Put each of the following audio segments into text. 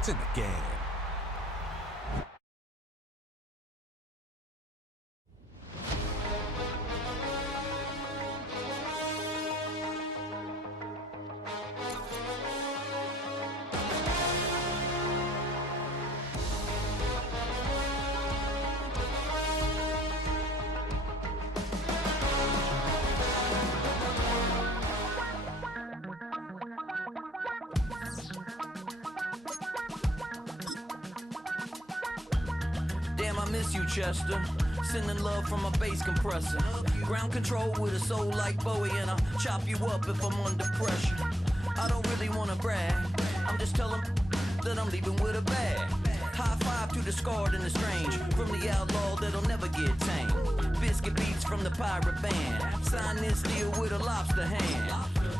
It's in the game. Miss you, Chester. Sending love from a bass compressor. Ground control with a soul like Bowie, and I'll chop you up if I'm under pressure. I don't really wanna brag, I'm just telling that I'm leaving with a bag. High five to the scarred and the strange, from the outlaw that'll never get tamed. Biscuit beats from the pirate band, sign this deal with a lobster hand.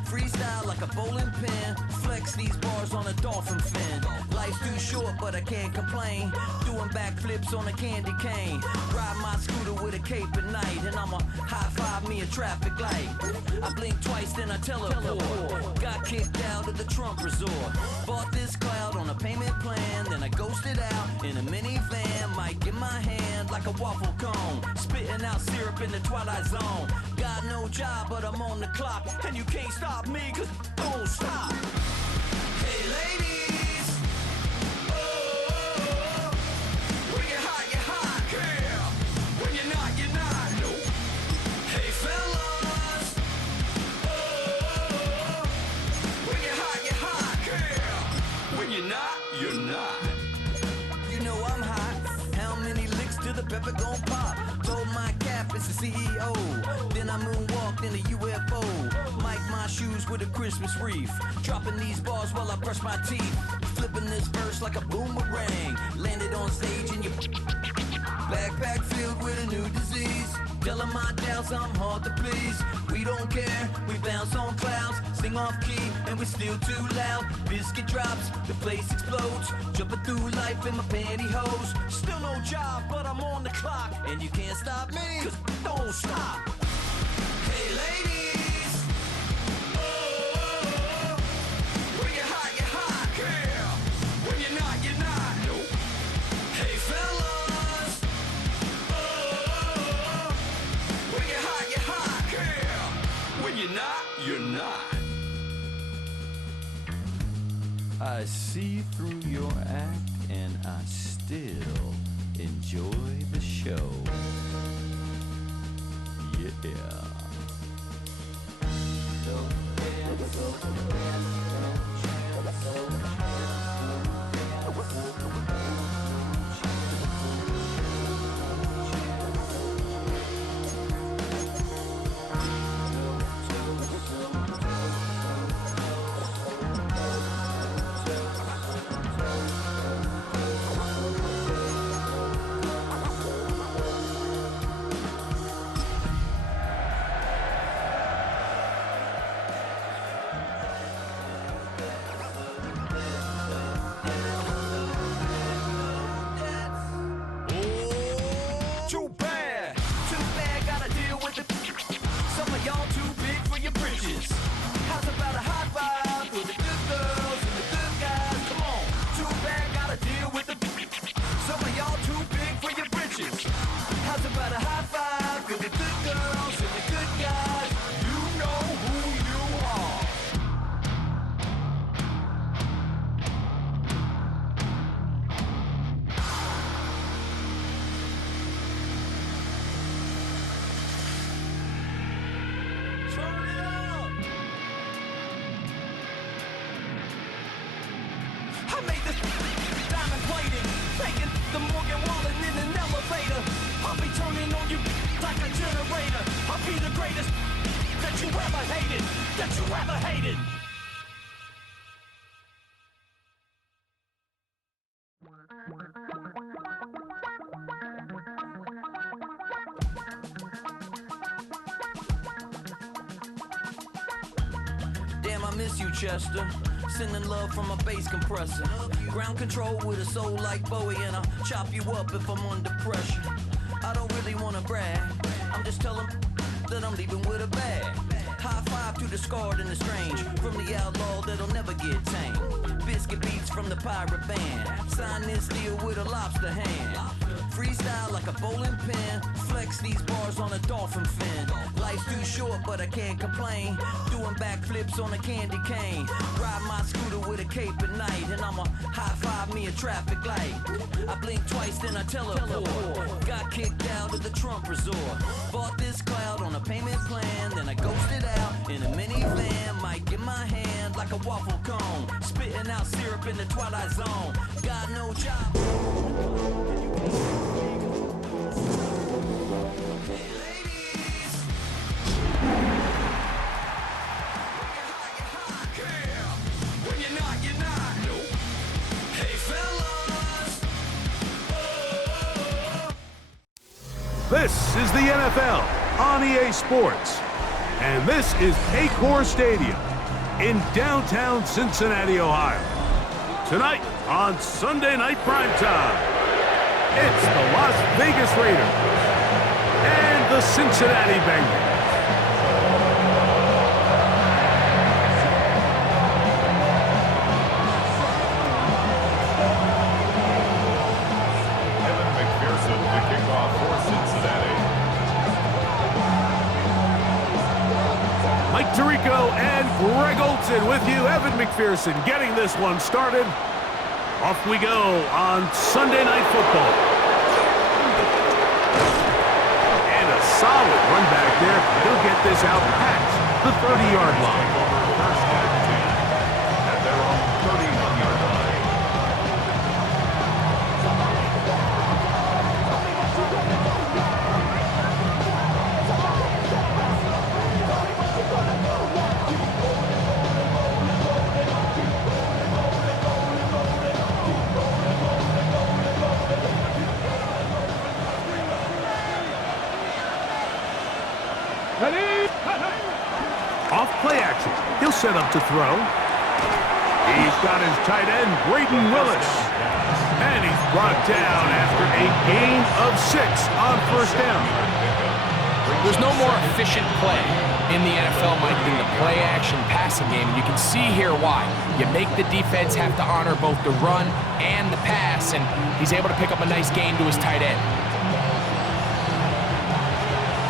Freestyle like a bowling pin, flex these bars on a dolphin fin. Life's too short but I can't complain, doing backflips on a candy cane. Ride my scooter with a cape at night, and I'ma high five me a traffic light. I blink twice then I teleport, got kicked out of the Trump resort. Bought this cloud on a payment plan, then I ghosted out in a minivan. Mic in my hand like a waffle cone, spitting out syrup in the twilight zone. Got no job but I'm on the clock, and you can't stop me cause don't stop. Hey ladies, oh, when you're hot, girl. When you're not, no. Hey fellas, oh, when you're hot, girl. When you're not, you're not. You know I'm hot, how many licks till the pepper gon' pop? Told my cap it's the CEO, then I moonwalked in a UFO. Mic my shoes with a Christmas wreath, dropping these bars while I brush my teeth. Flipping this verse like a boomerang, landed on stage in your backpack filled with a new disease. Telling my doubts I'm hard to please. We don't care, we bounce on clouds, sing off key and we're still too loud. Biscuit drops, the place explodes, jumping through life in my pantyhose. Still no job but I'm on the clock, and you can't stop me cause don't stop. Hey ladies, oh, when you're hot, girl. When you're not, no. Hey fellas, oh, when you're hot, girl. When you're not, you're not. I see through your act and I still enjoy the show. Yeah. Damn, I miss you, Chester. Sending love from a bass compressor. Ground control with a soul like Bowie, and I'll chop you up if I'm under pressure. I don't really wanna brag, I'm just telling that I'm leaving with a bag. High five to the scarred and the strange, from the outlaw that'll never get tamed. Biscuit beats from the pirate band. Sign this deal with a lobster hand. Freestyle like a bowling pin. Flex these bars on a dolphin fin. Life's too short, but I can't complain. Doing backflips on a candy cane. Ride my scooter with a cape at night. And I'ma high five me a traffic light. I blink twice, then I teleport. Got kicked out of the Trump resort. Bought this cloud on a payment plan. Then I ghosted out in a minivan. Mic in my hand like a waffle cone. Spitting out syrup in the twilight zone. Got no job. This is the NFL on EA Sports, and this is Paycor Stadium in downtown Cincinnati, Ohio. Tonight on Sunday Night Primetime, it's the Las Vegas Raiders and the Cincinnati Bengals. Mike Tirico and Greg Olson with you. Evan McPherson getting this one started. Off we go on Sunday Night Football. And a solid run back there. He'll get this out past the 30-yard line. First and 10 at their own 31-yard line. Off play action. He'll set up to throw. He's got his tight end, Braden Willis. And he's brought down after a gain of 6 on first down. There's no more efficient play in the NFL, Mike, than the play-action passing game. And you can see here why. You make the defense have to honor both the run and the pass, and he's able to pick up a nice gain to his tight end.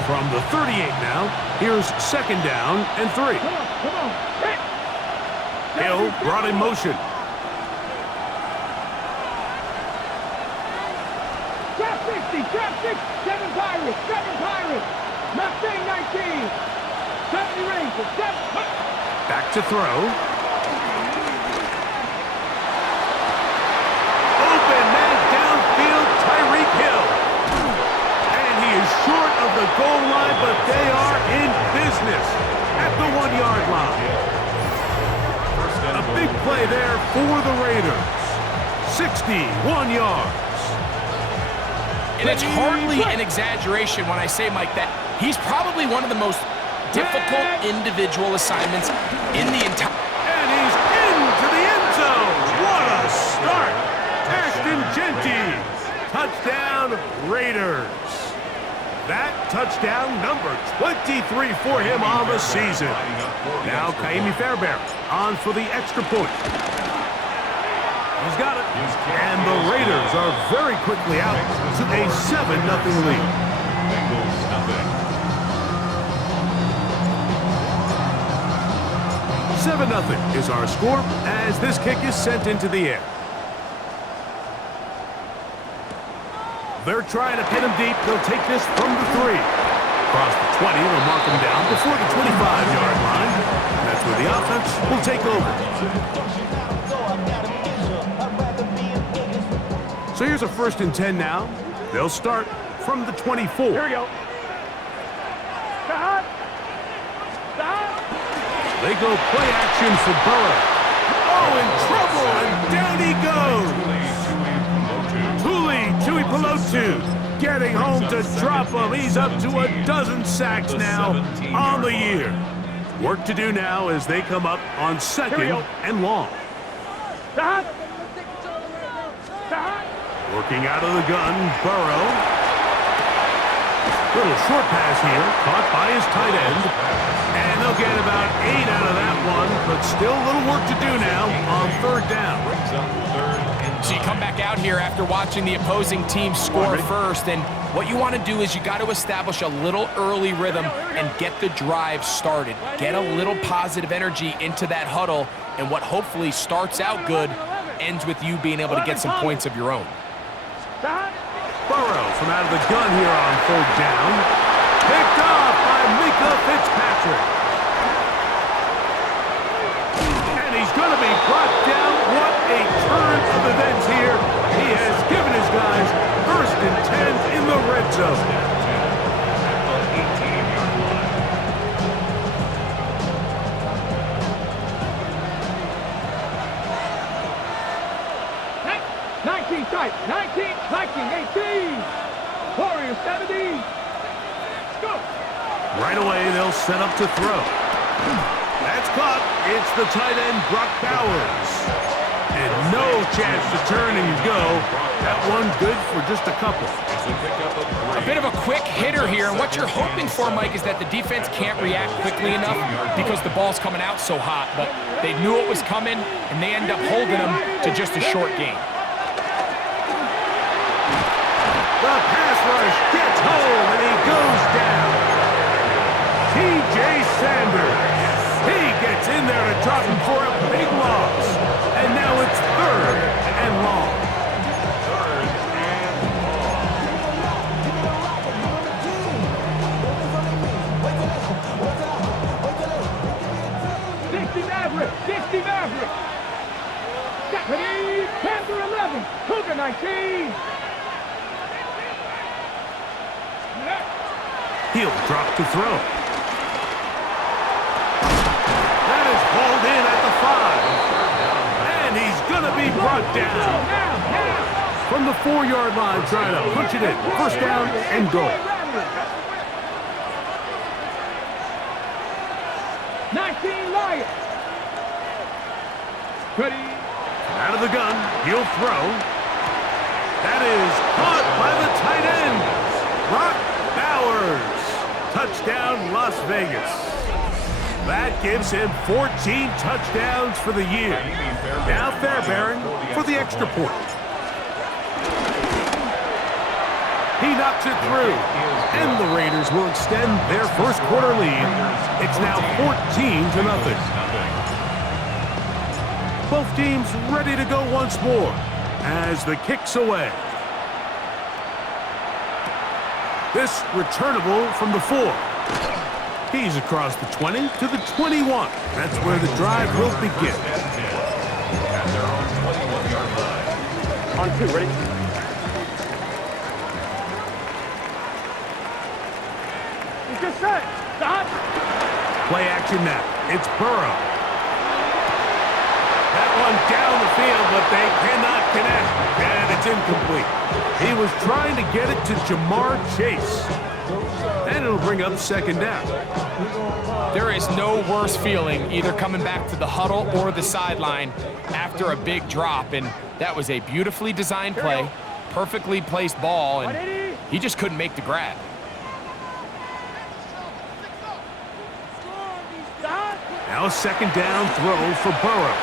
From the 38 now, here's second down and 3. Hill brought in motion. Trap 60, trap 6, 7 Pirates, 7 Pirates. Mustang 19, 70 Rangers, 7. Back to throw. Open man downfield, Tyreek Hill. And he is short of the goal line, but they are in business at the 1-yard line. A big play there for the Raiders. 61 yards. And it's hardly an exaggeration when I say, Mike, that he's probably one of the most difficult individual assignments in the entire... And he's into the end zone. What a start. Ashton Genty. Touchdown, Raiders. That touchdown number 23 for him on the season. Now Kaimi Fairbairn on for the extra point. He's got it. And the Raiders are very quickly out to a 7-0 lead. Bengals nothing. 7-0 is our score as this kick is sent into the air. They're trying to pin him deep. They'll take this from the 3. Across the 20, they'll mark him down before the 25-yard line. And that's where the offense will take over. So here's a 1st and 10 now. They'll start from the 24. Here we go. Stop. Stop. They go play action for Burrow. Oh, in trouble, and down he goes. Tuli Pelotu getting home to drop him. He's up to a dozen sacks now on the year. Work to do now as they come up on 2nd and long. Stop. Stop. Working out of the gun, Burrow. Little short pass here, caught by his tight end. And they'll get about 8 out of that one, but still a little work to do now on third down. So you come back out here after watching the opposing team score first, and what you want to do is you got to establish a little early rhythm and get the drive started. Get a little positive energy into that huddle, and what hopefully starts out good ends with you being able to get some points of your own. Burrow from out of the gun here on third down. Picked off by Mika Fitzpatrick. And he's going to be brought down. What a turn of events here. He has given his guys 1st and 10 in the red zone. Tight, 19, Viking 18, Warriors 70. Go. Right away, they'll set up to throw. That's caught. It's the tight end, Brock Bowers. And no chance to turn and go. That one good for just a couple. A bit of a quick hitter here, and what you're hoping for, Mike, is that the defense can't react quickly enough because the ball's coming out so hot. But they knew it was coming, and they end up holding them to just a short gain. The pass rush gets home, and he goes down. T.J. Sanders. He gets in there to drop him for a big loss. And now it's 3rd and long. 60 Maverick. Deputy Panther 11, Cougar 19. He'll drop to throw. That is hauled in at the 5. And he's going to be brought down. From the 4-yard line, trying to punch it in. 1st down and goal. 19 Lions. Ready. Out of the gun, he'll throw. That is caught by the tight end, Brock Bowers. Touchdown, Las Vegas. That gives him 14 touchdowns for the year. Now Fairbairn for the extra point. He knocks it through, and the Raiders will extend their first quarter lead. It's now 14-0. Both teams ready to go once more as the kick's away. This returnable from the 4. He's across the 20 to the 21. That's where the drive will begin. On 2, ready? He's just set. Stop. Play action now. It's Burrow. That one down the field, but they cannot connect. And it's incomplete. He was trying to get it to Jamar Chase. And it'll bring up 2nd down. There is no worse feeling either coming back to the huddle or the sideline after a big drop. And that was a beautifully designed play, perfectly placed ball, and he just couldn't make the grab. Now a 2nd down throw for Burrow.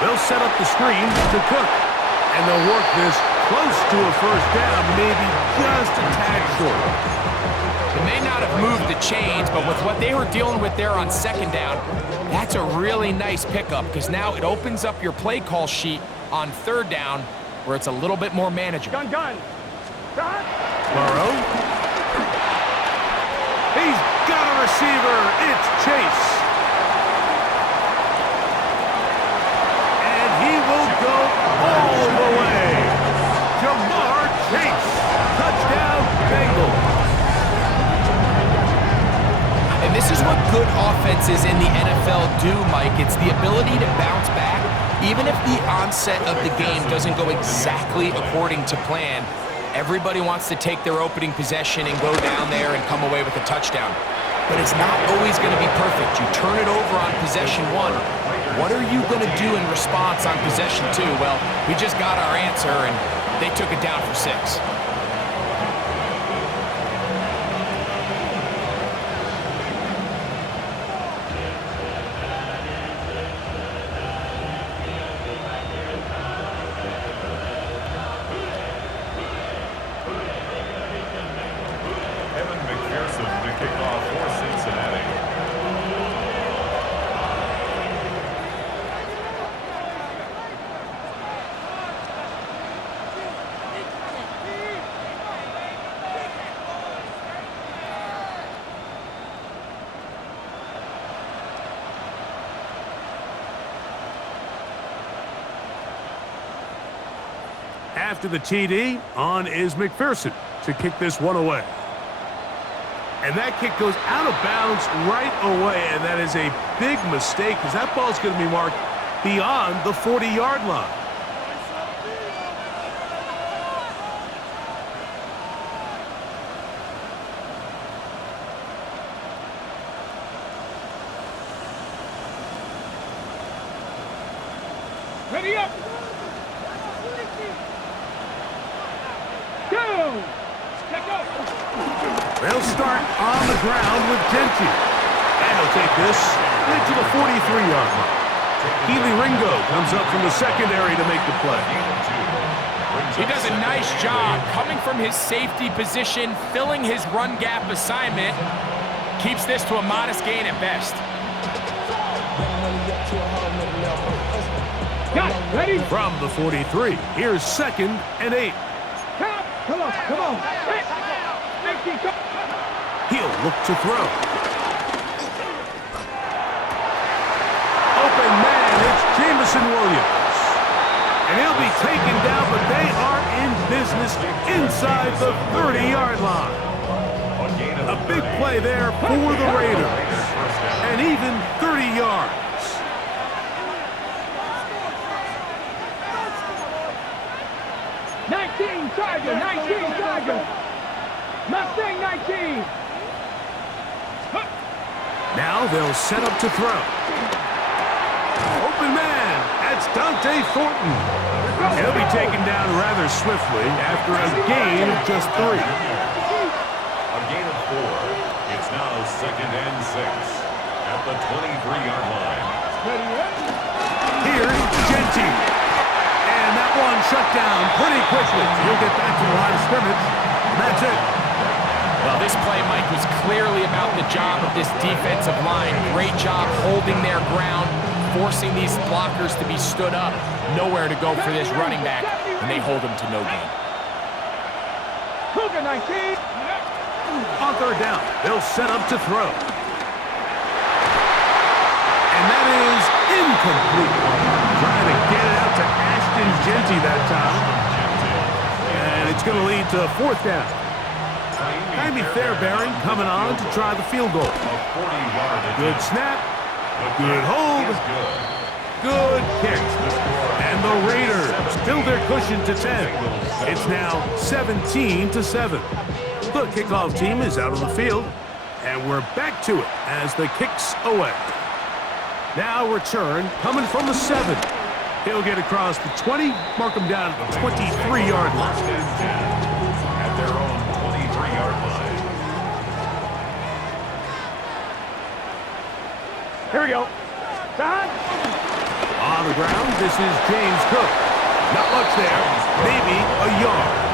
They'll set up the screen to Cook. And they'll work this close to a 1st down, maybe just a tad short. They may not have moved the chains, but with what they were dealing with there on 2nd down, that's a really nice pickup because now it opens up your play call sheet on 3rd down where it's a little bit more manageable. Gun. Stop. Burrow. He's got a receiver. It's Chase. And he will go all the way. Jamar Chase. Touchdown, Bengals. And this is what good offenses in the NFL do, Mike. It's the ability to bounce back, even if the onset of the game doesn't go exactly according to plan. Everybody wants to take their opening possession and go down there and come away with a touchdown. But it's not always going to be perfect. You turn it over on possession 1. What are you going to do in response on possession 2? Well, we just got our answer, and they took it down for 6. After the TD, on is McPherson to kick this one away. And that kick goes out of bounds right away, and that is a big mistake because that ball's going to be marked beyond the 40-yard line. Ready up. Go. Let go. They'll start on the ground with Genty. And he'll take this into the 43-yard line. Keely Ringo comes up from the secondary to make the play. He does a nice job coming from his safety position, filling his run gap assignment. Keeps this to a modest gain at best. Got it. Ready? From the 43, here's 2nd and 8. Count. Come on. Come on. Hit. 50. Go. He'll look to throw. Open man, it's Jamison Williams. And he'll be taken down, but they are in business inside the 30-yard line. A big play there for the Raiders. And even 30 yards. Charger, 19 Charger. Mustang 19. Now they'll set up to throw. Open man, that's Dante Thornton. He'll be taken down rather swiftly after a gain of just 3. A gain of 4. It's now 2nd and 6 at the 23-yard line. Here's Genty. And that one shut down pretty quickly. He'll get back to the line of scrimmage. And that's it. Well, this play, Mike, was clearly about the job of this defensive line. Great job holding their ground, forcing these blockers to be stood up. Nowhere to go for this running back, and they hold him to no gain. Cougar 19. On 3rd down, they'll set up to throw. And that is incomplete. Trying to get it out to Ashton Genty that time. And it's going to lead to 4th down. Jaime Fairbairn coming on to try the field goal. Good snap. Good hold. Good kick. And the Raiders build their cushion to 10. It's now 17-7. The kickoff team is out on the field. And we're back to it as the kick's away. Now return coming from the 7. He'll get across the 20, mark him down at the 23-yard line. At their own 23-yard line. Here we go. Time. On the ground, this is James Cook. Not much there, maybe a yard.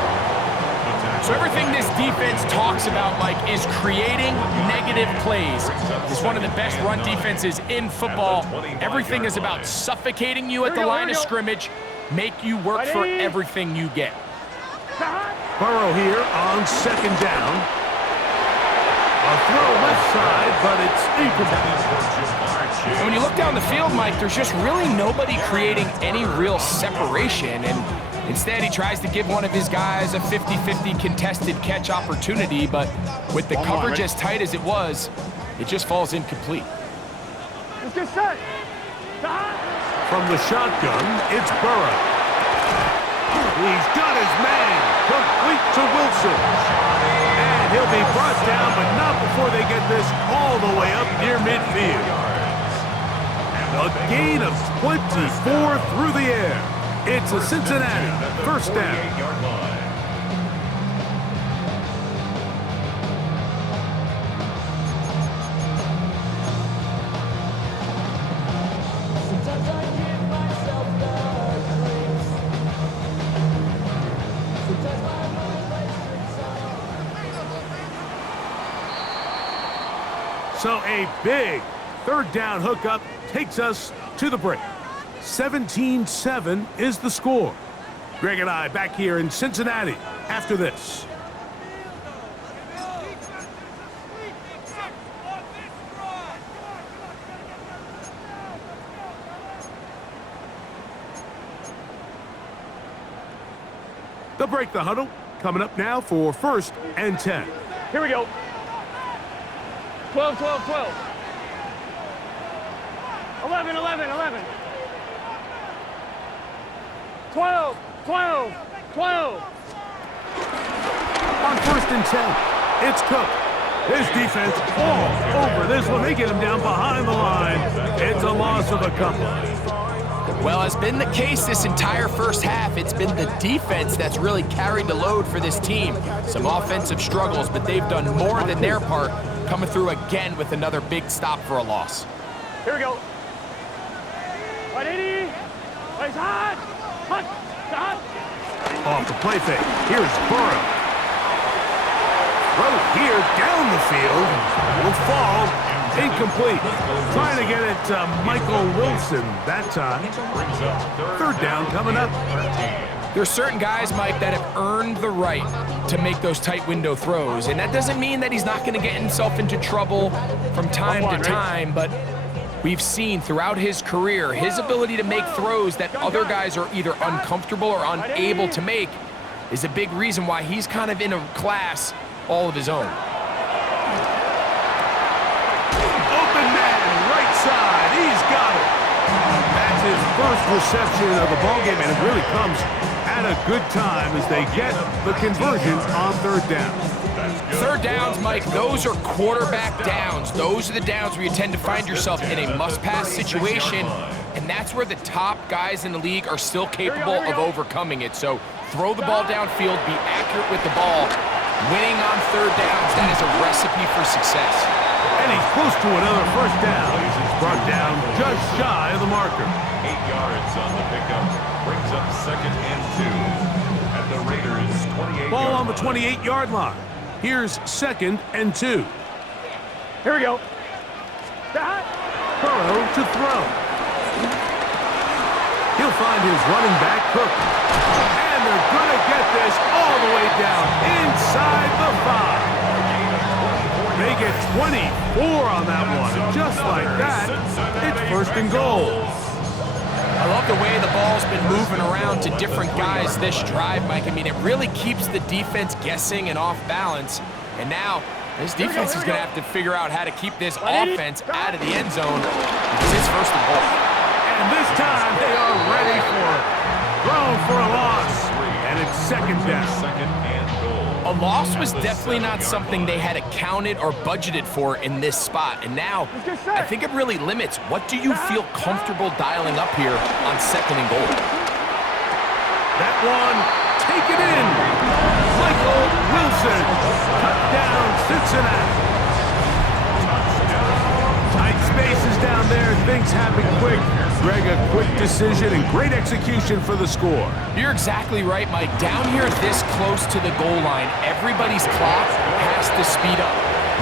So everything this defense talks about, Mike, is creating negative plays. It's one of the best run defenses in football. Everything is about suffocating you at the line of scrimmage, make you work for everything you get. Burrow here on 2nd down. A throw left side, but it's incomplete. And when you look down the field, Mike, there's just really nobody creating any real separation. And instead, he tries to give one of his guys a 50-50 contested catch opportunity, but with the coverage as tight as it was, it just falls incomplete. Let's get set. From the shotgun, it's Burrow. He's got his man, complete to Wilson. And he'll be brought down, but not before they get this all the way up near midfield. A gain of 24 through the air. It's a Cincinnati 1st down. So a big 3rd down hookup takes us to the break. 17-7 is the score. Greg and I back here in Cincinnati after this. They'll break the huddle. Coming up now for 1st and 10. Here we go. 12, 12, 12. 11, 11, 11. 12, 12, 12. On 1st and 10, it's Cook. His defense all over this one. They get him down behind the line. It's a loss of a couple. Well, as been the case this entire first half, it's been the defense that's really carried the load for this team. Some offensive struggles, but they've done more than their part, coming through again with another big stop for a loss. Here we go. 180. It's hot. Hot. Hot. Off the play fake. Here's Burrow. Throw here down the field. Will fall. Incomplete. Trying to get it to Michael Wilson that time. 3rd down coming up. There's certain guys, Mike, that have earned the right to make those tight window throws, and that doesn't mean that he's not going to get himself into trouble from time to time, but we've seen throughout his career his ability to make throws that other guys are either uncomfortable or unable to make is a big reason why he's kind of in a class all of his own. Open man, right side. He's got it. That's his first reception of the ballgame, and it really comes at a good time as they get the conversion on 3rd down. 3rd downs, Mike, those are quarterback downs. Those are the downs where you tend to find yourself in a must-pass situation, and that's where the top guys in the league are still capable of overcoming it. So throw the ball downfield, be accurate with the ball. Winning on 3rd downs, that is a recipe for success. And he's close to another 1st down. He's brought down just shy of the marker. 8 yards on the pickup. Brings up 2nd and 2. At the Raiders' 28-yard Ball on the line. 28-yard line. Here's 2nd and 2. Here we go. Burrow to throw. He'll find his running back, Cook. And they're going to get this all the way down inside the 5. They get 24 on that one. And just like that, it's 1st and goal. I love the way the ball's been moving around to different guys this drive, Mike. I mean, it really keeps the defense guessing and off balance. And now, this defense is going to have to figure out how to keep this offense out of the end zone because it's 1st and goal. And this time, they are ready for it. Thrown for a loss. And it's 2nd down. 2nd and goal. A loss was definitely not something they had accounted or budgeted for in this spot. And now, I think it really limits what do you feel comfortable dialing up here on 2nd and goal. That one, take it in. Michael Wilson, touchdown Cincinnati. Tight spaces down there, things happen quick. Greg, a quick decision and great execution for the score. You're exactly right, Mike. Down here this close to the goal line, everybody's clock has to speed up.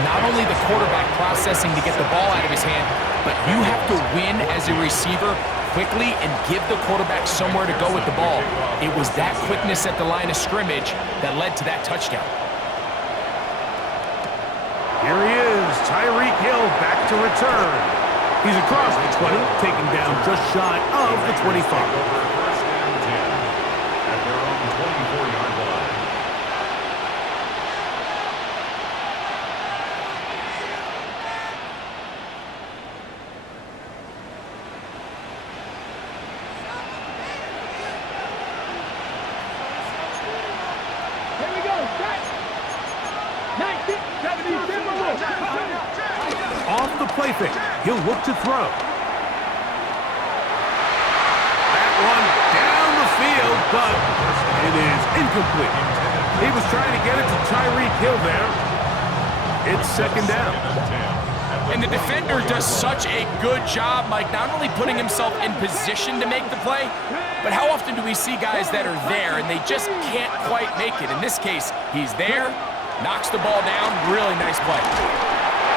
Not only the quarterback processing to get the ball out of his hand, but you have to win as a receiver quickly and give the quarterback somewhere to go with the ball. It was that quickness at the line of scrimmage that led to that touchdown. Here he is, Tyreek Hill back to return. He's across the 20, taken down just shy of the 25. 1st and 10. At their own 24-yard line. Here we go. Set. 1970 Off the play fake, he'll look to throw. That one down the field, but it is incomplete. He was trying to get it to Tyreek Hill there. It's 2nd down. And the defender does such a good job, Mike, not only putting himself in position to make the play, but how often do we see guys that are there and they just can't quite make it? In this case, he's there, knocks the ball down, really nice play.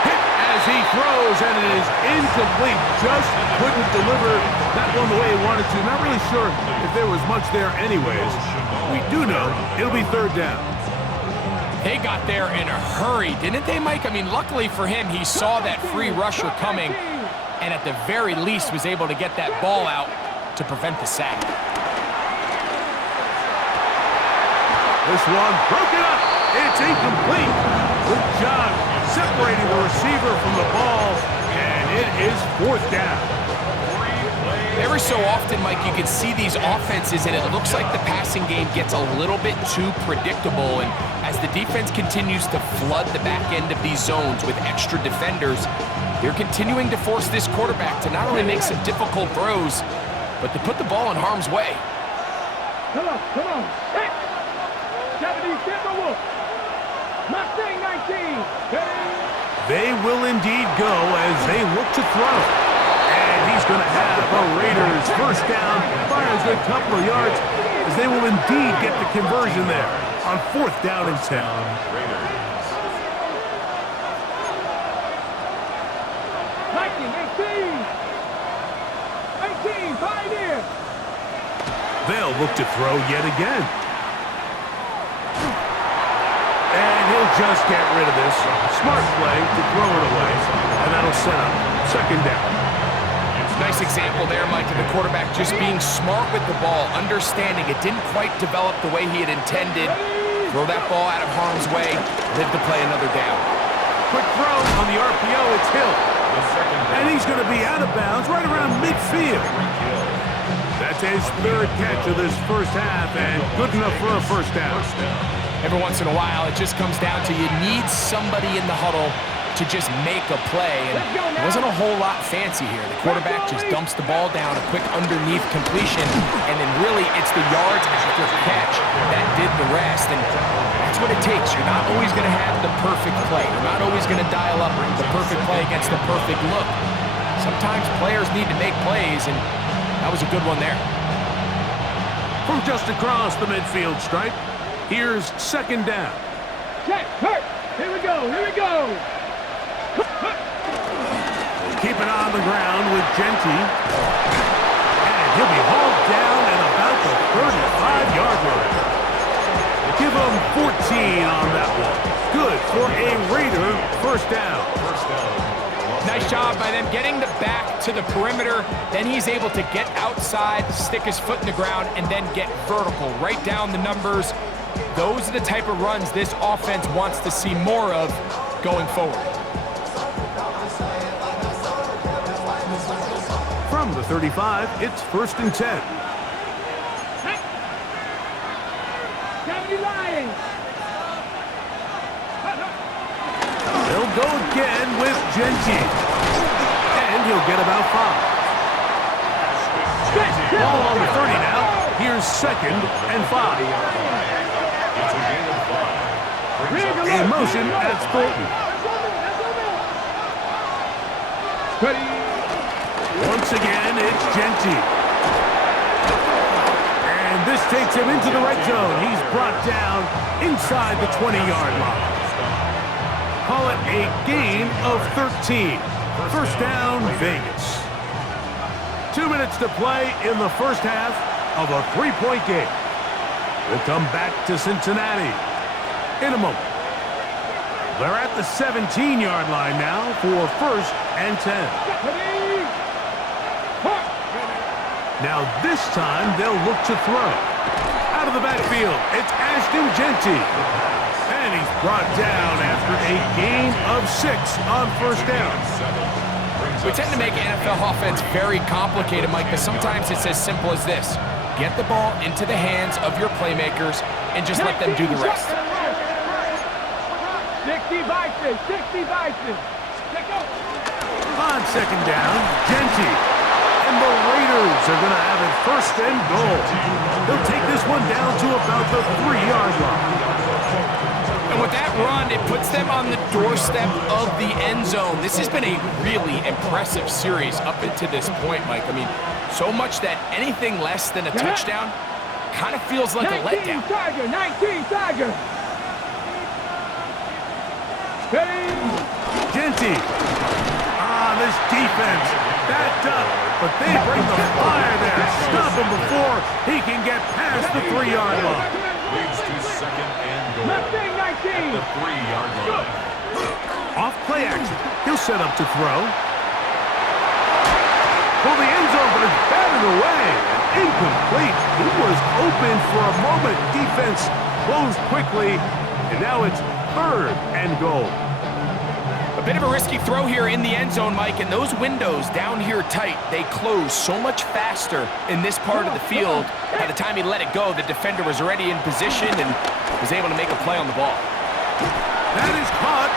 Hit as he throws, and it is incomplete. Just couldn't deliver that one the way he wanted to. Not really sure if there was much there anyways. We do know it'll be 3rd down. They got there in a hurry, didn't they, Mike? I mean, luckily for him, he saw that free rusher coming and at the very least was able to get that ball out to prevent the sack. This one broken up. It's incomplete. Good job separating the receiver from the ball, and it is 4th down. Every so often, Mike, you can see these offenses, and it looks like the passing game gets a little bit too predictable. And as the defense continues to flood the back end of these zones with extra defenders, they're continuing to force this quarterback to not only make some difficult throws, but to put the ball in harm's way. Come on, come on. Hit. 70 Timberwolves. Mustang 19. They will indeed go as they look to throw. And he's going to have the Raiders first down by a good couple of yards as they will indeed get the conversion there on 4th down and 10. Viking 18. 18, Pioneer. They'll look to throw yet again. And he'll just get rid of this. Smart play to throw it away. And that'll set up 2nd down. Nice example there, Mike, of the quarterback just being smart with the ball, understanding it didn't quite develop the way he had intended. Throw that ball out of harm's way, live to play another down. Quick throw on the RPO, it's Hill. And he's going to be out of bounds right around midfield. That's his 3rd catch of this first half, and good enough for a first down. Every once in a while, it just comes down to you need somebody in the huddle to just make a play, and it wasn't a whole lot fancy here. The quarterback just dumps the ball down, a quick underneath completion, and then really it's the yards after the catch that did the rest, and that's what it takes. You're not always going to have the perfect play. You're not always going to dial up the perfect play against the perfect look. Sometimes players need to make plays, and that was a good one there. From just across the midfield stripe, here's 2nd down. Check, hurt. Here we go, here we go. Keep it on the ground with Genty. And he'll be hauled down at about the 35-yard line. Give him 14 on that one. Good for a Raider first down. Nice job by them getting the back to the perimeter. Then he's able to get outside, stick his foot in the ground, and then get vertical. Right down the numbers. Those are the type of runs this offense wants to see more of going forward. From the 35, it's 1st and 10. 70 Lions. They'll go again with Genty. And he'll get about 5. Ball on the 30 now. Here's 2nd and 5. In motion, that's Bolton. Once again, it's Genty. And this takes him into the red zone. He's brought down inside the 20-yard line. Call it a gain of 13. First down, Vegas. 2 minutes to play in the first half of a 3-point game. We'll come back to Cincinnati in a moment. They're at the 17-yard line now for 1st and 10. Now this time they'll look to throw. Out of the backfield, it's Ashton Genty. And he's brought down after a gain of 6 on first down. We tend to make NFL offense very complicated, Mike, but sometimes it's as simple as this. Get the ball into the hands of your playmakers and just let them do the rest. 60 Bison, 60 Bison. On 2nd down, Genty. And the Raiders are going to have it 1st and goal. They'll take this one down to about the 3-yard line. And with that run, it puts them on the doorstep of the end zone. This has been a really impressive series up until this point, Mike. I mean, so much that anything less than a touchdown kind of feels like a letdown. 19 Tiger. Genty. This defense backed up, but they bring the fire there. Stop him before he can get past the 3-yard line. Leads to 2nd and goal. Mustang 19. At the 3-yard line. Off play action. He'll set up to throw. Pull the end zone but it's batted away. Incomplete. He was open for a moment. Defense closed quickly, and now it's 3rd and goal. A bit of a risky throw here in the end zone, Mike, and those windows down here tight, they close so much faster in this part of the field. By the time he let it go, the defender was already in position and was able to make a play on the ball. That is caught.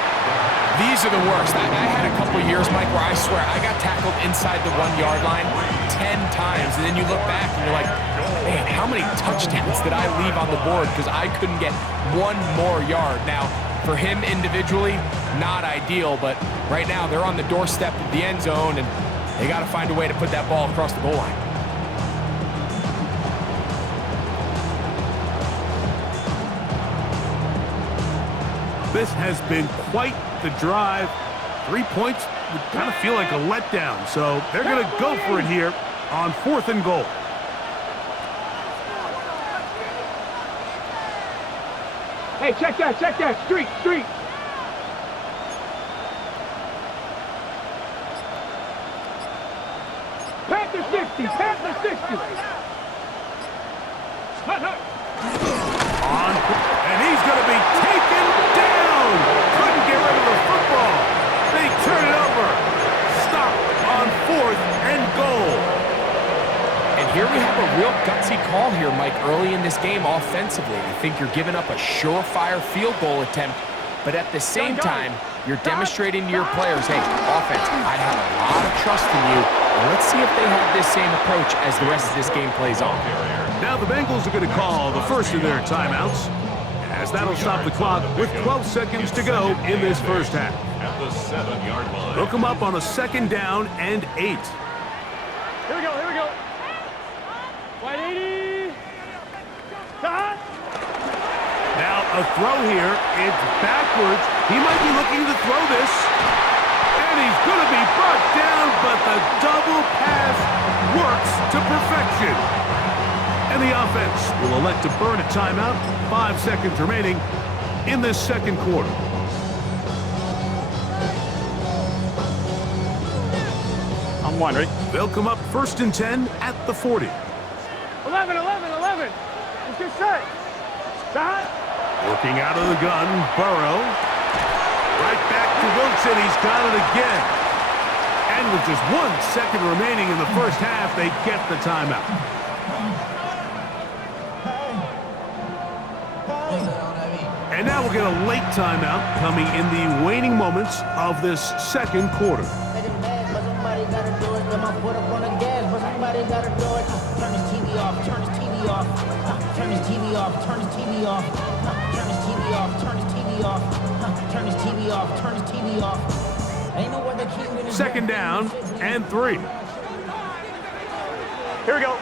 These are the worst. I had a couple years, Mike, where I swear I got tackled inside the 1-yard line 10 times, and then you look back and you're like, man, how many touchdowns did I leave on the board because I couldn't get one more yard? Now, for him individually, not ideal, but right now they're on the doorstep of the end zone, and they got to find a way to put that ball across the goal line. This has been quite the drive. 3 points would kind of feel like a letdown, so they're going to go for it here on 4th and goal. Hey, check that, street. Panther 60. And he's going to be taken down. Couldn't get rid of the football. They turn it over. Stop on 4th and goal. And here we have a real gutsy call here, Mike, early in this game offensively. I think you're giving up a surefire field goal attempt, but at the same time, you're demonstrating to your players, hey, offense, I have a lot of trust in you, and let's see if they have this same approach as the rest of this game plays on. Now the Bengals are going to call the first of their timeouts, as that'll stop the clock with 12 seconds to go in this first half. At the 7-yard line. They'll come up on a 2nd down and 8. Here we go. Wide 80. Now a throw here. It's backwards. He might be looking to throw this. And he's going to be brought down, but the double pass works to perfection. And the offense will elect to burn a timeout. 5 seconds remaining in this 2nd quarter. I'm one, ready? They'll come up 1st and 10 at the 40. 11. Let's get set. Stop. Working out of the gun, Burrow. Right back to Wilson. He's got it again. And with just 1 second remaining in the first half, they get the timeout. And now we'll get a late timeout coming in the waning moments of this 2nd quarter. Second down and 3. Here we go.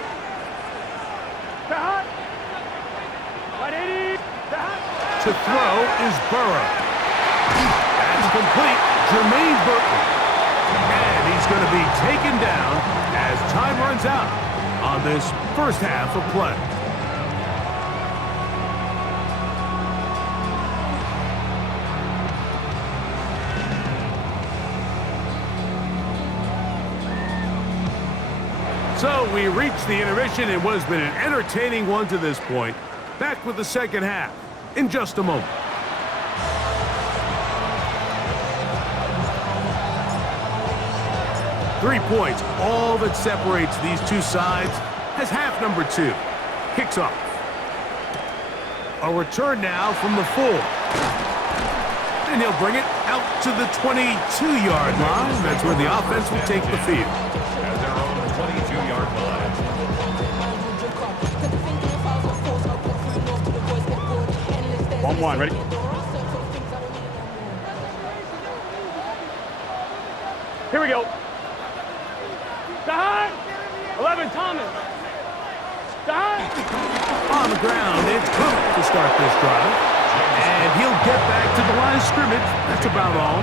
Wide 80. To throw is Burrow. That's complete. Jermaine Burton. And he's going to be taken down as time runs out on this first half of play. So we reached the intermission. It was been an entertaining one to this point. Back with the second half in just a moment. Three points, all that separates these two sides as half number 2 kicks off. A return now from the 4. And he'll bring it out to the 22-yard line. That's where the offense will take the field. At their own 22-yard line. One, ready? Here we go. Stop. 11, Thomas. Stop. On the ground, it's Cook to start this drive. And he'll get back to the line of scrimmage. That's about all.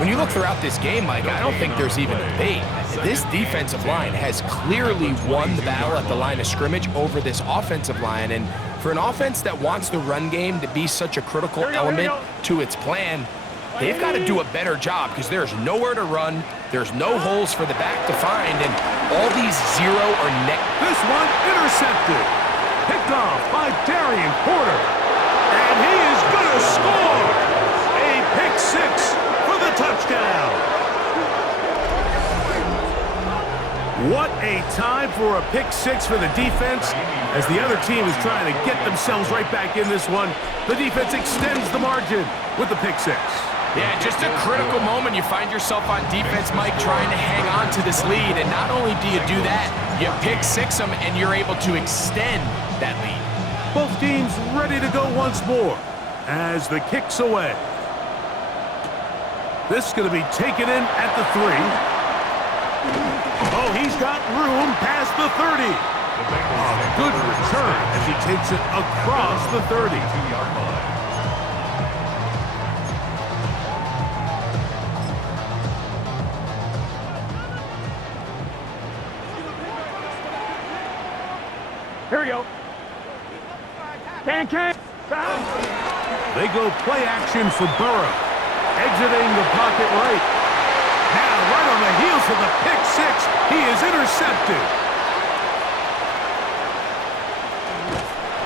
When you look throughout this game, Mike, I don't think there's even a debate. This defensive line has clearly won the battle at the line of scrimmage over this offensive line. And for an offense that wants the run game to be such a critical element to its plan, they've got to do a better job because there's nowhere to run, There's no holes for the back to find, and all these zero or net. This one intercepted. Picked off by Darian Porter. And he is going to score. A pick six for the touchdown. What a time for a pick six for the defense. As the other team is trying to get themselves right back in this one, the defense extends the margin with the pick six. Yeah, just a critical moment. You find yourself on defense, Mike, trying to hang on to this lead. And not only do you do that, you pick six them, and you're able to extend that lead. Both teams ready to go once more as the kick's away. This is going to be taken in at the 3. Oh, he's got room past the 30. A good return as he takes it across the 30. 2-yard line. Here we go. Can. They go play action for Burrow. Exiting the pocket right. Now, right on the heels of the pick six, he is intercepted.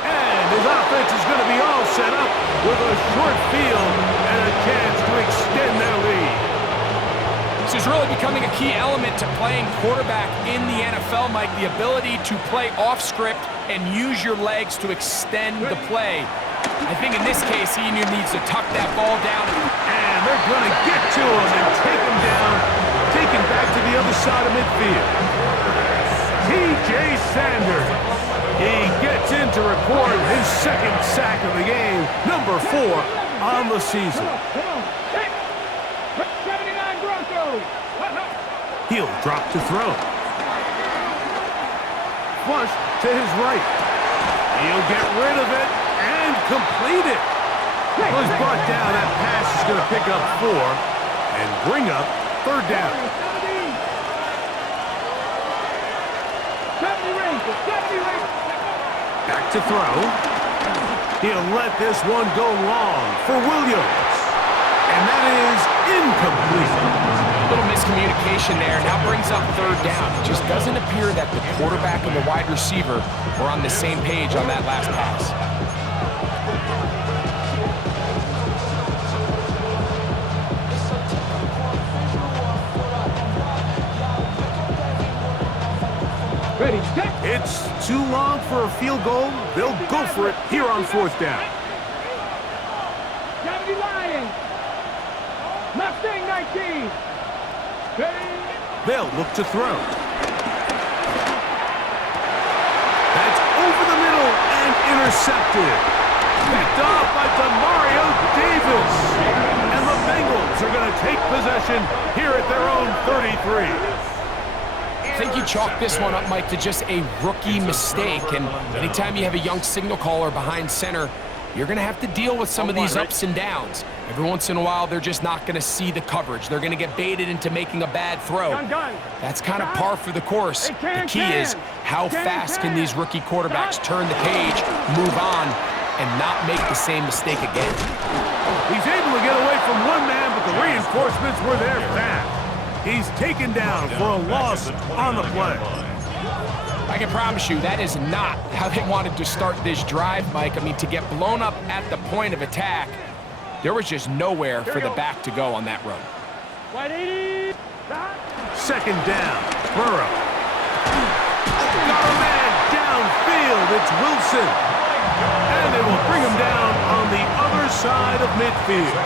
And his offense is going to be all set up with a short field and a chance to extend their lead. This is really becoming a key element to playing quarterback in the NFL, Mike, the ability to play off script and use your legs to extend the play. I think in this case, he needs to tuck that ball down. And they're going to get to him and take him down, take him back to the other side of midfield. T.J. Sanders, he gets in to record his second sack of the game, number 4 on the season. He'll drop to throw. Flush to his right. He'll get rid of it and complete it. Well, he's brought down. That pass is going to pick up 4 and bring up third down. 70 rings. Back to throw. He'll let this one go long for Williams. And that is incomplete. A little miscommunication there, and now brings up third down. It just doesn't appear that the quarterback and the wide receiver were on the same page on that last pass. Ready, set. It's too long for a field goal. They'll go for it here on fourth down. 70 Lions. Mustang 19. They'll look to throw. That's over the middle and intercepted. Picked off by Demario Davis. And the Bengals are going to take possession here at their own 33. I think you chalk this one up, Mike, to just a rookie mistake. And anytime you have a young signal caller behind center, you're going to have to deal with some of these ups and downs. Every once in a while, they're just not going to see the coverage. They're going to get baited into making a bad throw. That's kind of par for the course. The key is how fast can these rookie quarterbacks turn the page, move on, and not make the same mistake again. He's able to get away from one man, but the reinforcements were there fast. He's taken down for a loss on the play. I can promise you that is not how they wanted to start this drive, Mike. I mean, to get blown up at the point of attack, there was just nowhere for the back to go on that run. 180. Second down, Burrow. Got a man downfield, it's Wilson. And they will bring him down on the other side of midfield.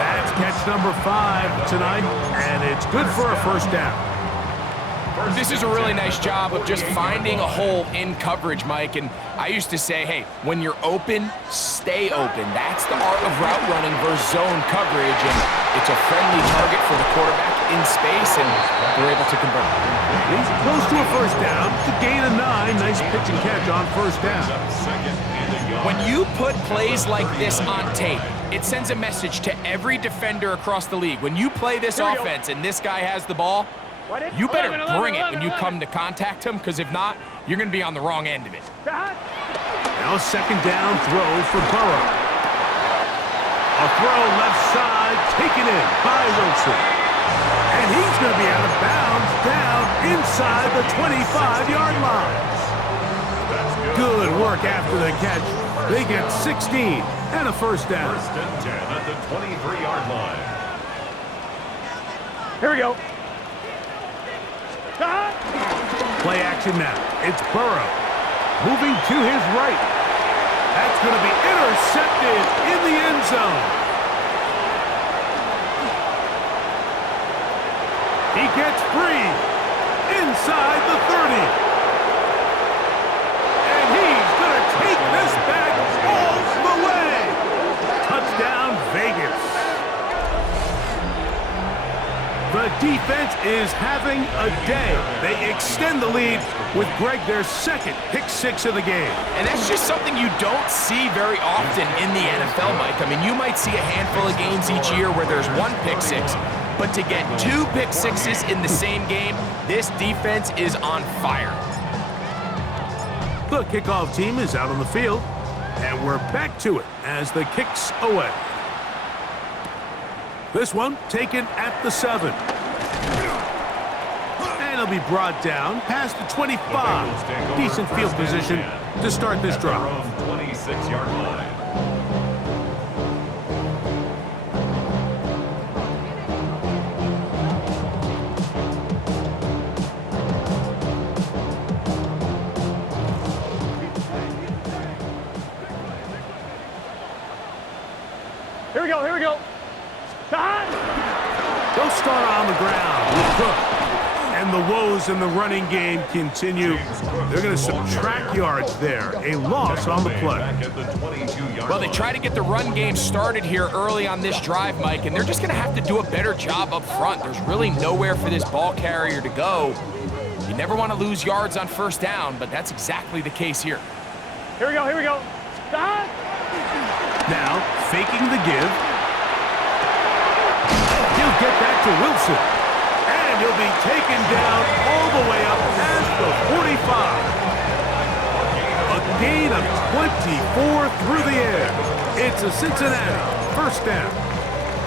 That's catch number 5 tonight, and it's good for a first down. This is a really nice job of just finding a hole in coverage, Mike. And I used to say, hey, when you're open, stay open. That's the art of route running versus zone coverage. And it's a friendly target for the quarterback in space, and they're able to convert. He's close to a first down to gain a 9. Nice pitch and catch on first down. When you put plays like this on tape, it sends a message to every defender across the league. When you play this offense and this guy has the ball, you better bring it when you come to contact him, because if not, you're going to be on the wrong end of it. Now second down throw for Burrow. A throw left side, taken in by Wilson. inside the 25-yard line. Good work after the catch. They get 16 and a first down. First and 10 at the 23-yard line. Here we go. Play action now. It's Burrow. Moving to his right. That's going to be intercepted in the end zone. He gets free inside the 30. And he's going to take this back all the way. Touchdown, Vegas. The defense is having a day. They extend the lead with Greg their second pick-6 of the game. And that's just something you don't see very often in the NFL, Mike. I mean, you might see a handful of games each year where there's one pick-6, but to get 2 pick-6s in the same game, this defense is on fire. The kickoff team is out on the field, and we're back to it as the kick's away. This one taken at the 7. And it'll be brought down past the 25. Decent field position to start this drive. 26-yard line. Here we go, here we go. They'll start on the ground with Cook. And the woes in the running game continue. They're going to subtract yards there. A loss on the play. Well, they try to get the run game started here early on this drive, Mike, and they're just going to have to do a better job up front. There's really nowhere for this ball carrier to go. You never want to lose yards on first down, but that's exactly the case here. Here we go, here we go. Now, faking the give. He'll get that to Wilson. And he'll be taken down all the way up past the 45. A gain of 24 through the air. It's a Cincinnati first down.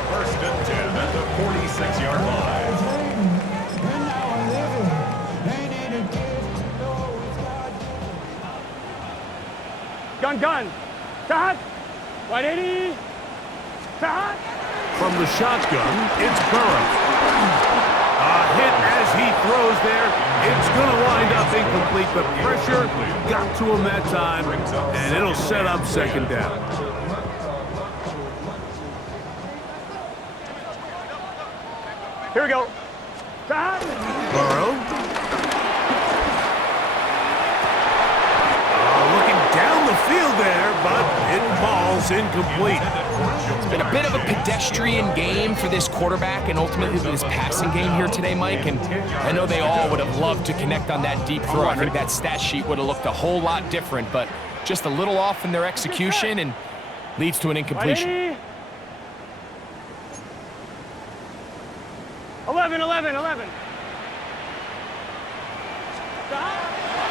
First and 10 at the 46-yard line. Gun. Stop. 180. Stop. From the shotgun, it's Burrow. A hit as he throws there. It's going to wind up incomplete. The pressure got to him that time, and it'll set up second down. Here we go. Stop. Burrow. Looking down the field there, but it falls incomplete. It's been a bit of a pedestrian game for this quarterback and ultimately this passing game here today, Mike. And I know they all would have loved to connect on that deep throw. I think that stat sheet would have looked a whole lot different, but just a little off in their execution and leads to an incompletion. 11.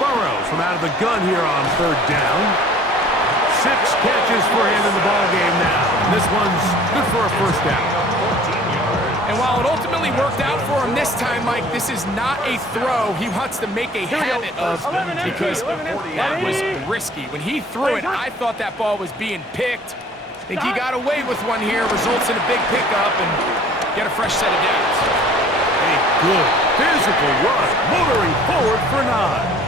Burrow from out of the gun here on third down. 6 catches for him in the ballgame now. This one's good for a first down. And while it ultimately worked out for him this time, Mike, this is not a throw he wants to make a habit of because that was risky. When he threw it, I thought that ball was being picked. I think he got away with one here, results in a big pickup and get a fresh set of downs. A good physical run, motoring forward for 9.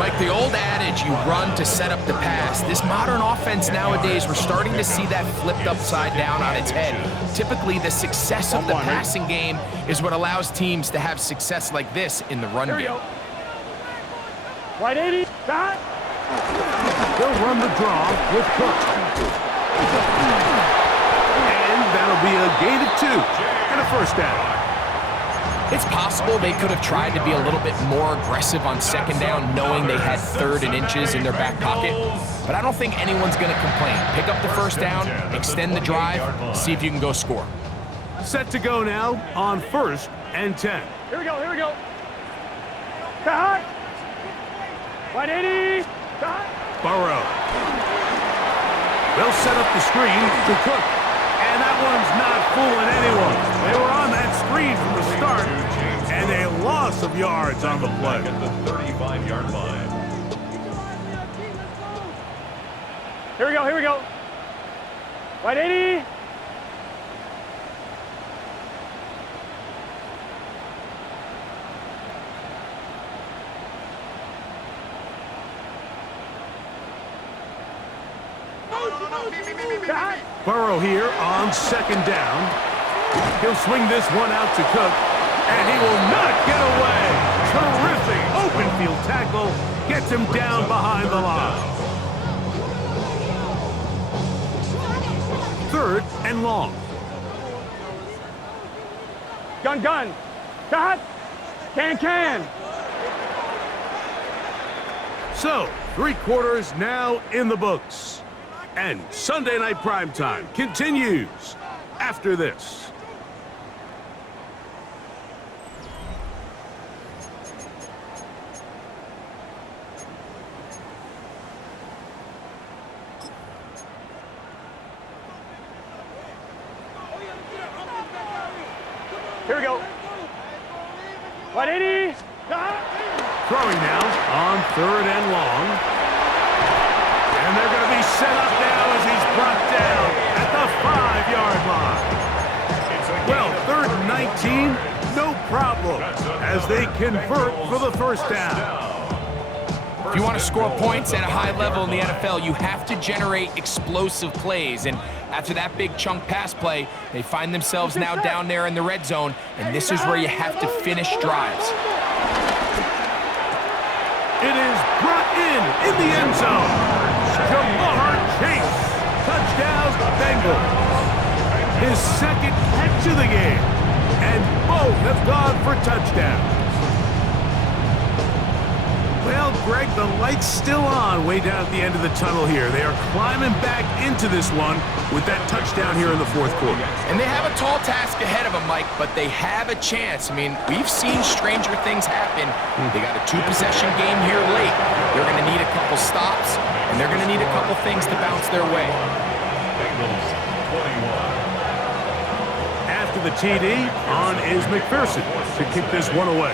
Like the old adage, you run to set up the pass. This modern offense nowadays, we're starting to see that flipped upside down on its head. Typically, the success of the passing game is what allows teams to have success like this in the run game. 180. Stop. They'll run the draw with Cook. And that'll be a gain of 2 and a first down. It's possible they could have tried to be a little bit more aggressive on second down, knowing they had 3rd and inches in their back pocket. But I don't think anyone's going to complain. Pick up the first down, extend the drive, see if you can go score. Set to go now on 1st and 10. Here we go. Stop. 180. Stop. Burrow. They'll set up the screen to Cook. And that one's not fooling anyone. They were on that screen from the start, and they lost loss of yards on the play. At the 35-yard line. Here we go, here we go. Right 80. Burrow here on second down. He'll swing this one out to Cook, and he will not get away. Terrific open field tackle gets him down behind the line. Third and long. Gun, gun. Cut. Can. So, 3 quarters now in the books. And Sunday Night Primetime continues after this. Here we go. 180. Throwing now on third and long. And they're going to be set up now as he's brought down at the 5-yard line. Well, third and 19, no problem as they convert for the first down. If you want to score points at a high level in the NFL, you have to generate explosive plays. And after that big chunk pass play, they find themselves now down there in the red zone, and this is where you have to finish drives. It is brought in the end zone. Jamar Chase, touchdown Bengals. His second catch of the game, and both have gone for touchdowns. Well, Greg, the light's still on way down at the end of the tunnel here. They are climbing back into this one with that touchdown here in the fourth quarter. And they have a tall task ahead of them, Mike, but they have a chance. I mean, we've seen stranger things happen. They got a 2-possession game here late. They're going to need a couple stops, and they're going to need a couple things to bounce their way. Bengals 21. After the TD, on is McPherson to kick this one away.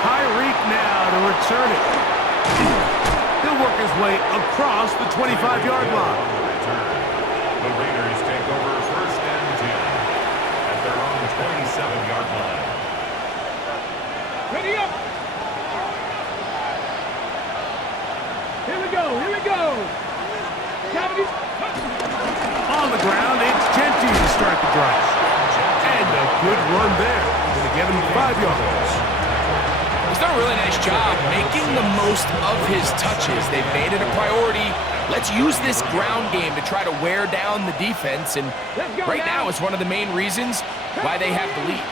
Tyreek now to return it. He'll work his way across the 25-yard line. The Raiders take over first and 10 at their own 27-yard line. Ready up. Here we go. On the ground, it's Genty to start the drive. And a good run there. Going to give him 5 yards. He's done a really nice job making the most of his touches. They've made it a priority. Let's use this ground game to try to wear down the defense. And right now, it's one of the main reasons why they have the lead.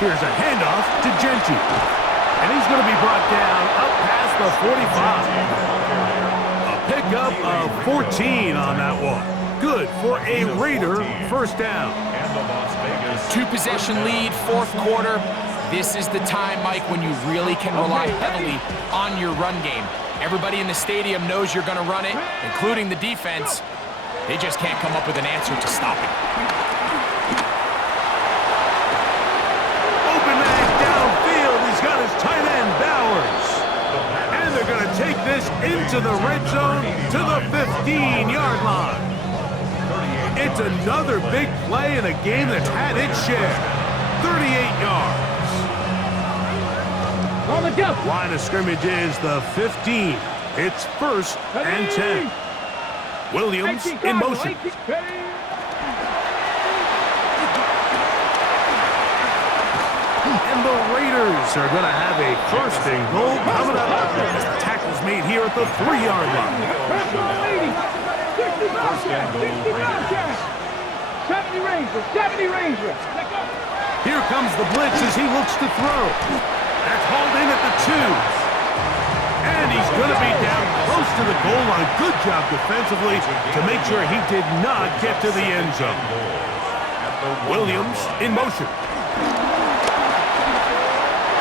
Here's a handoff to Genty. And he's going to be brought down up past the 45. A pickup of 14 on that one. Good for a Raider first down. And the Las Vegas 2-possession lead, fourth quarter. This is the time, Mike, when you really can rely heavily on your run game. Everybody in the stadium knows you're going to run it, including the defense. They just can't come up with an answer to stop it. Open man downfield. He's got his tight end, Bowers. And they're going to take this into the red zone to the 15-yard line. It's another big play in a game that's had its share. 38 yards. On the jump. Line of scrimmage is the 15. It's first and 10. Williams in motion. And the Raiders are going to have a first and goal coming up as the tackle's made here at the 3-yard line. 70 Rangers. Here comes the blitz as he looks to throw. That's hauled in at the 2. And he's going to be down close to the goal line. Good job defensively to make sure he did not get to the end zone. Williams in motion.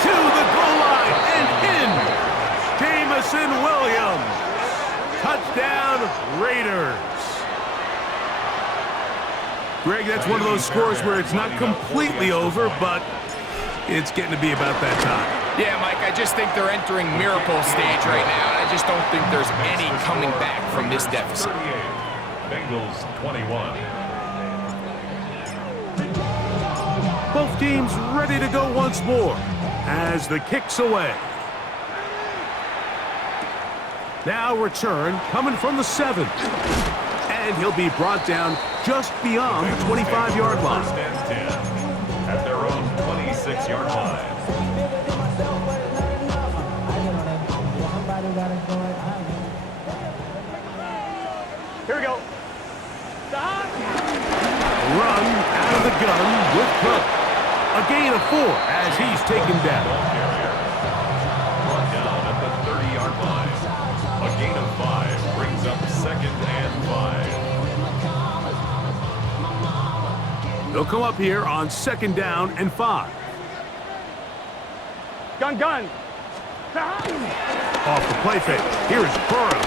To the goal line and in. Jamison Williams. Touchdown, Raiders. Greg, that's one of those scores where it's not completely over, but it's getting to be about that time. Yeah, Mike, I just think they're entering miracle stage right now, and I just don't think there's any coming back from this deficit. 38, Bengals 21. Both teams ready to go once more as the kick's away. Now return coming from the 7. And he'll be brought down just beyond the 25-yard line. First and 10 at their own 26-yard line. Here we go. Run out of the gun with Cook. A gain of 4 as he's taken down. Brought down at the 30-yard line. A gain of 5 brings up 2nd and 5. He'll come up here on 2nd down and 5. Gun. Off the play fake. Here's Burrow.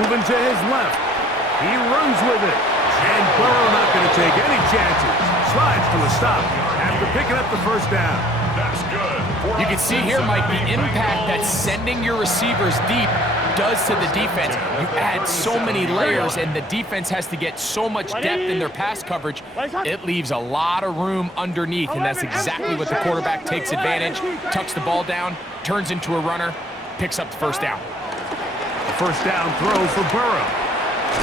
Moving to his left. He runs with it. And Burrow not going to take any chances. Slides to a stop after picking up the first down. That's good. You can see here, Mike, the impact that sending your receivers deep does to the defense. You add so many layers, and the defense has to get so much depth in their pass coverage. It leaves a lot of room underneath, and that's exactly what the quarterback takes advantage, tucks the ball down, turns into a runner, picks up the first down. The first down throw for Burrow.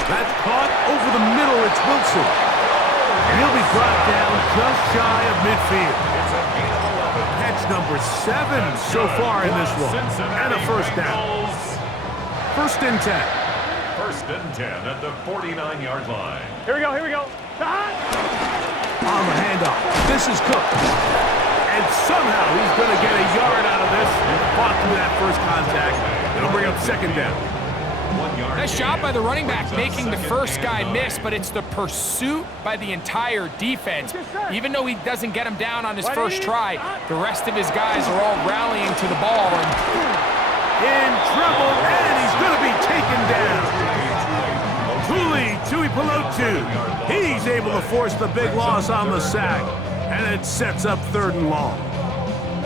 That's caught over the middle. It's Wilson. And he'll be brought down just shy of midfield. It's a gain of 11. Catch number 7 so far in this one. And a first down. First and 10. First and 10 at the 49-yard line. Here we go. On the handoff. This is Cook. And somehow he's going to get a yard out of this. He fought through that first contact. It'll bring up 2nd down. 1 yard. Nice job by the running back, Brings up making the 2nd first and guy 9. miss, but it's the pursuit by the entire defense. Even though he doesn't get him down on his first try, the rest of his guys are all rallying to the ball. And In trouble, and he's going to be taken down. Tui Pelotu. He's able to force the big loss on the sack, and it sets up 3rd and long.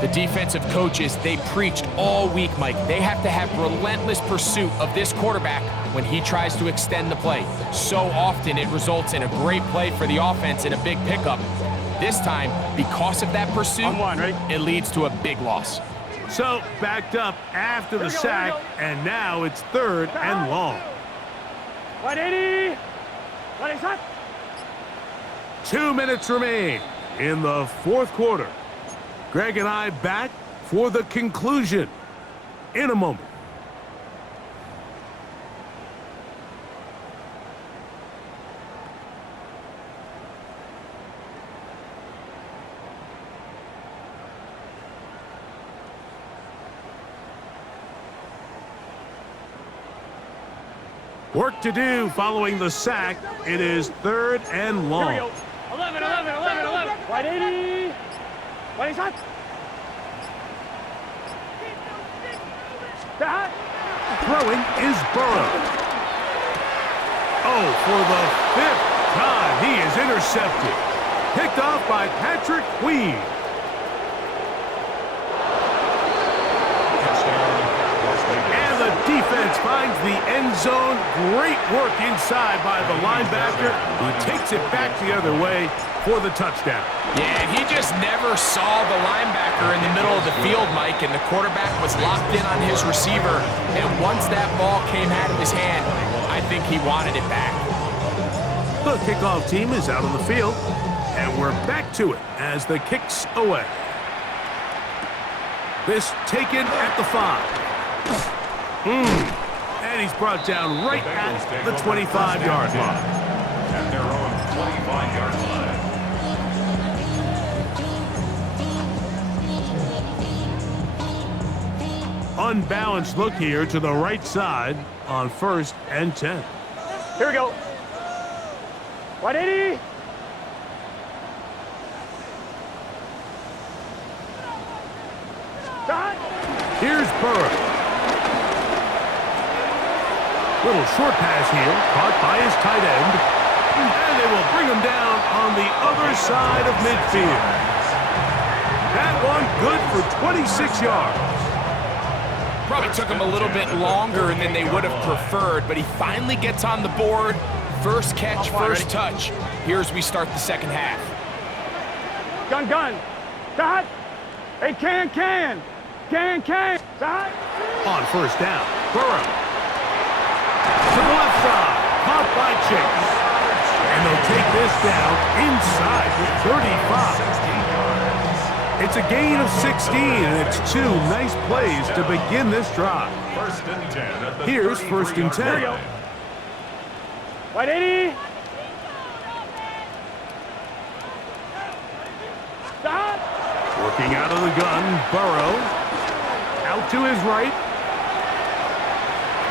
the defensive coaches, they preached all week, Mike. They have to have relentless pursuit of this quarterback when he tries to extend the play. So often it results in a great play for the offense and a big pickup. This time, because of that pursuit, it leads to a big loss. So, backed up after the sack, and now it's 3rd and long. 180! What is that? 2 minutes remain in the 4th quarter. Greg and I back for the conclusion in a moment. Work to do following the sack. It is 3rd and long. Here we go. 11. 180! What is that? Throwing is Burrow. Oh, for the 5th time, he is intercepted. Picked off by Patrick Queen. And the defense finds the end zone. Great work inside by the linebacker, who takes it back the other way for the touchdown. Yeah, he just never saw the linebacker in the middle of the field, Mike, and the quarterback was locked in on his receiver. And once that ball came out of his hand, I think he wanted it back. The kickoff team is out on the field, and we're back to it as the kick's away. This taken at the 5. And he's brought down right at the 25-yard line. At their own 25-yard line. Unbalanced look here to the right side on 1st and 10. Here we go. 180! Here's Burrow. Little short pass here, caught by his tight end. And they will bring him down on the other side of midfield. That one good for 26 yards. Probably took him a little bit longer than they would have preferred, but he finally gets on the board. First catch, first touch. Here as we start the second half. Gun. Dot. Hey, can. Dot. On first down, Burrow. To the left side, caught by Chase. And they'll take this down inside the 35. It's a gain of 16, and it's 2 nice plays to begin this drive. First and 10 at the Here's first and 10. line. White 80. Dot. Working out of the gun, Burrow. Out to his right.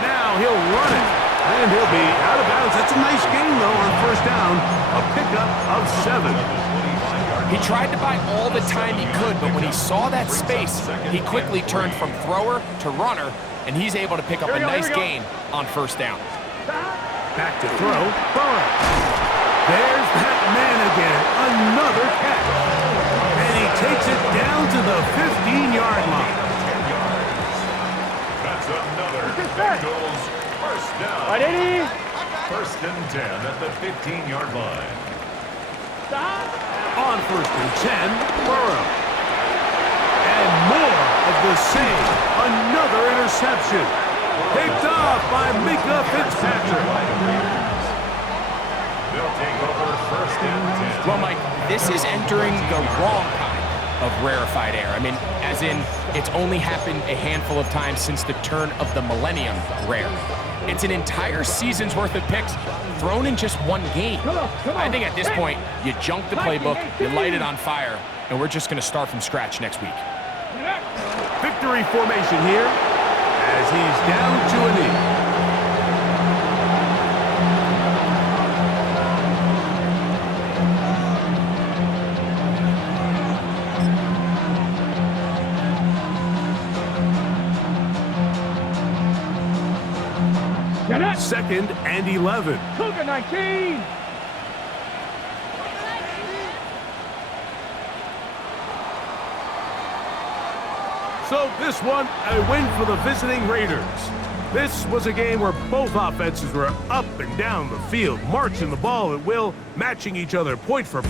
Now he'll run it, and he'll be out of bounds. That's a nice gain, though, on first down. A pickup of 7. He tried to buy all the time he could, but when he saw that space, he quickly turned from thrower to runner, and he's able to pick up a nice gain on first down. Back to throw, Burrow. There's that man again, another catch. And he takes it down to the 15-yard line. That's another Bengals first down. White 80. First and 10 at the 15-yard line. Dot. On first and 10, Burrow. And more of the same, another interception. Picked off by Mika Fitzpatrick. They'll take over first and 10. Well, Mike, this is entering the wrong kind of rarefied air. I mean, as in, it's only happened a handful of times since the turn of the millennium rare. It's an entire season's worth of picks thrown in just one game. I think at this point, you junk the playbook, you light it on fire, and we're just going to start from scratch next week. Victory formation here as he's down to a knee. Second and 11. Cougar 19. So this one, a win for the visiting Raiders. This was a game where both offenses were up and down the field, marching the ball at will, matching each other point for